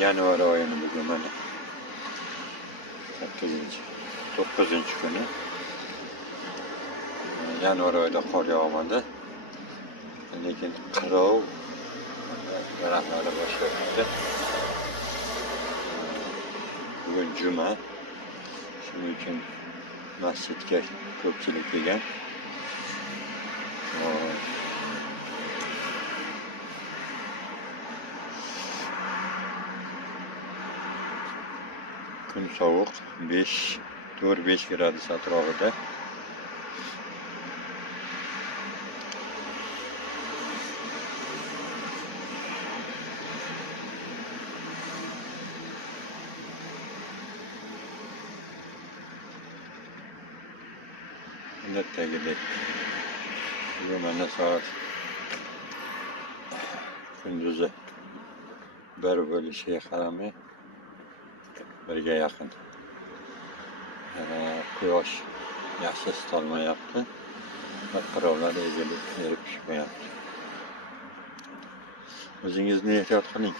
yanvar oyini bugun mana 9 kuni. Yanvar oyida qor yog'madi. Lekin qirov daraxtlarga boshlayapti. Bugun juma. Shuning uchun masjidga ko'pchilik kelgan. Kun sovuq, 4-5 gradus atrofida. Odatdagidek. Bugun mana soat kunduzi 1 bo'lishiga qaramay 1ga yaqin. Quyosh yaxshi isitolmayapti. Qirovlar ezilib, erib pishmayapti. O'zingizni ehtiyot qiling.